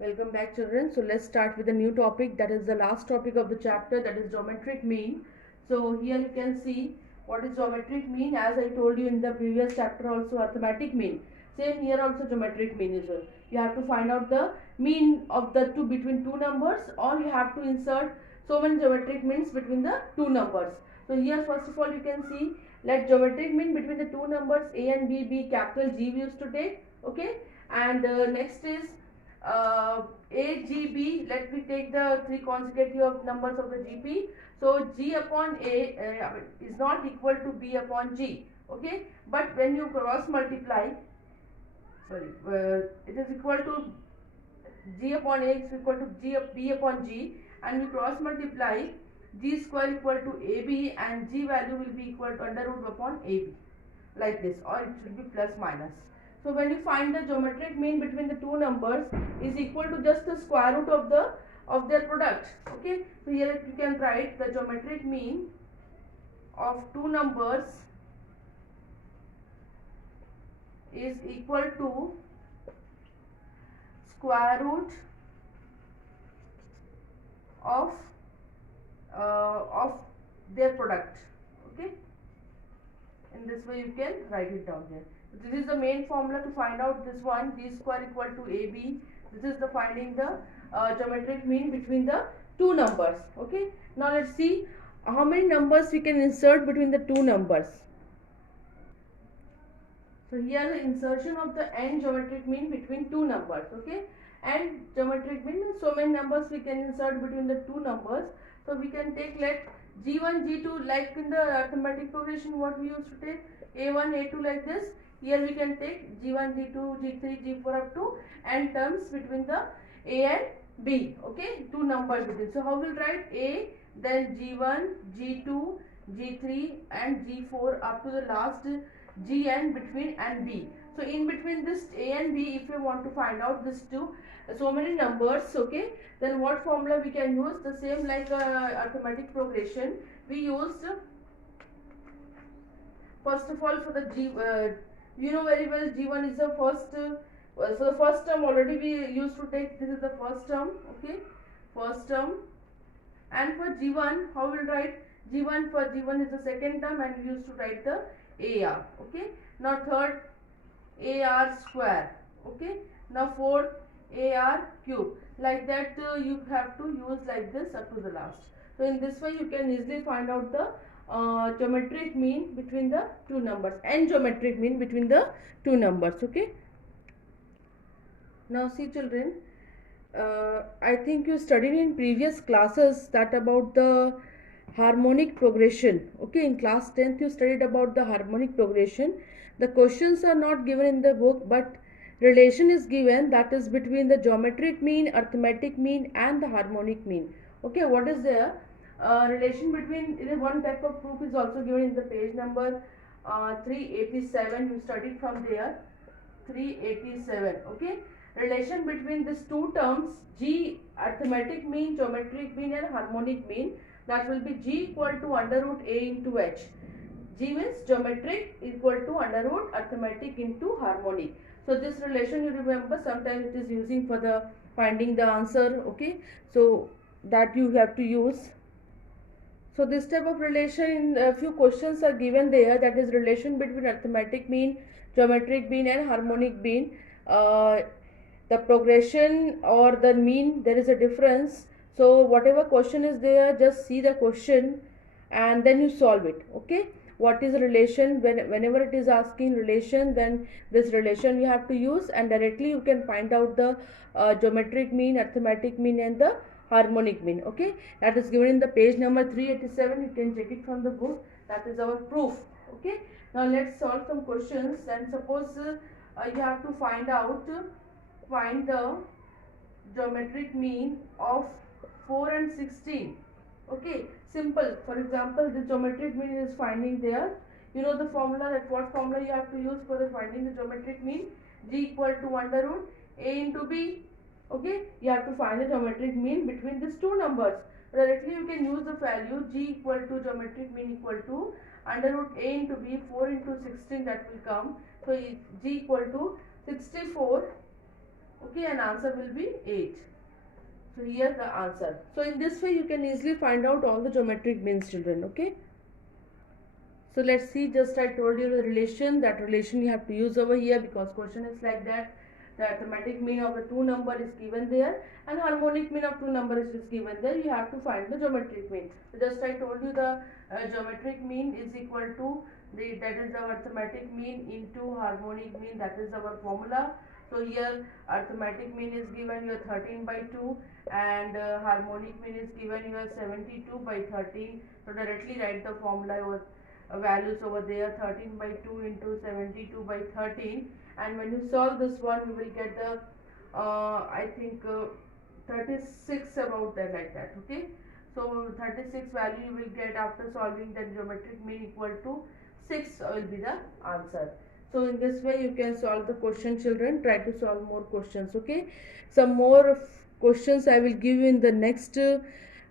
Welcome back, children. So let's start with a new topic, that is the last topic of the chapter, that is geometric mean. So here you can see what is geometric mean. As I told you in the previous chapter also, arithmetic mean. Same here also, geometric mean is you have to find out the mean of the two between two numbers, or you have to insert so many geometric means between the two numbers. So here first of all you can see, let geometric mean between the two numbers a and b be capital G we used to take. Okay, and next is a, G, B. Let me take the three consecutive of numbers of the GP. So G upon A is not equal to B upon G. Okay, but when you cross multiply, sorry, it is equal to G upon A is equal to B upon G, and we cross multiply, G square equal to AB, and G value will be equal to under root upon AB, like this, or it should be plus minus. So when you find the geometric mean between the two numbers is equal to just the square root of their product. Okay, so here you can write the geometric mean of two numbers is equal to square root of their product. Okay, in this way you can write it down here. This is the main formula to find out this one, d square equal to ab. This is the finding the geometric mean between the two numbers. Okay, now let's see how many numbers we can insert between the two numbers. So here the insertion of the n geometric mean between two numbers. Okay, and geometric mean means so many numbers we can insert between the two numbers. So we can take, let G1, G2, like in the arithmetic progression what we used to take A1, A2 like this. Here we can take G1, G2, G3, G4 up to n terms between the A and B. Okay, two numbers between. So how we'll write A, then G1, G2, G3 and G4 up to the last Gn between and B. So in between this A and B, if you want to find out this two so many numbers, okay, then what formula we can use? The same like arithmetic progression. We used first of all for the G, you know very well G1 is the first. So the first term already we used to take. This is the first term. Okay, first term. And for G1, how we'll write? G1 for G1 is the second term, and we used to write the AR. Okay. Now third, AR square. Okay. Now fourth, AR cube. Like that you have to use like this up to the last. So in this way you can easily find out the geometric mean between the two numbers and geometric mean between the two numbers. Okay. Now see, children, I think you studied in previous classes that about the harmonic progression. Okay, in class 10th you studied about the harmonic progression. The questions are not given in the book, but relation is given, that is between the geometric mean, arithmetic mean and the harmonic mean. Okay, what is there? Relation between one type of proof is also given in the page number 387. You studied from there, 387. Okay, relation between these two terms, G arithmetic mean, geometric mean and harmonic mean, that will be G equal to under root A into H. G means geometric equal to under root arithmetic into harmonic. So this relation you remember, sometimes it is using for the finding the answer. Okay, so that you have to use. So this type of relation, a few questions are given there, that is relation between arithmetic mean, geometric mean and harmonic mean. The progression or the mean, there is a difference. So whatever question is there, just see the question and then you solve it. Okay, what is the relation? Whenever it is asking relation, then this relation you have to use, and directly you can find out the geometric mean, arithmetic mean and the harmonic mean. Okay, that is given in the page number 387. You can check it from the book. That is our proof. Okay, now let's solve some questions. And suppose you have to find the geometric mean of 4 and 16. Okay, simple. For example, the geometric mean is finding there. You know the formula, that what formula you have to use for the finding the geometric mean? G equal to under root A into B. Okay, you have to find the geometric mean between these two numbers. Directly you can use the value G equal to geometric mean equal to under root A into B, 4 into 16, that will come. So G equal to 64 Okay, and answer will be 8. So here the answer. So in this way you can easily find out all the geometric means, children. Okay. So let's see, just I told you the relation, that relation you have to use over here because question is like that. The arithmetic mean of the two number is given there and harmonic mean of two numbers is given there. You have to find the geometric mean. So just I told you the geometric mean is equal to that is our arithmetic mean into harmonic mean, that is our formula. So here arithmetic mean is given you 13 by 2 and harmonic mean is given you 72 by 13. So directly write the formula over values over there, 13 by 2 into 72 by 13, and when you solve this one you will get the I think 36 about that, like that. Okay, so 36 value you will get after solving the geometric mean equal to 6 will be the answer. So in this way you can solve the question, children. Try to solve more questions. Okay, some more questions I will give you in the next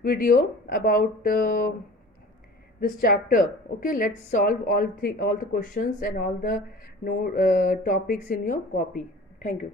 video about this chapter. Okay, let's solve all the questions and all the topics in your copy. Thank you.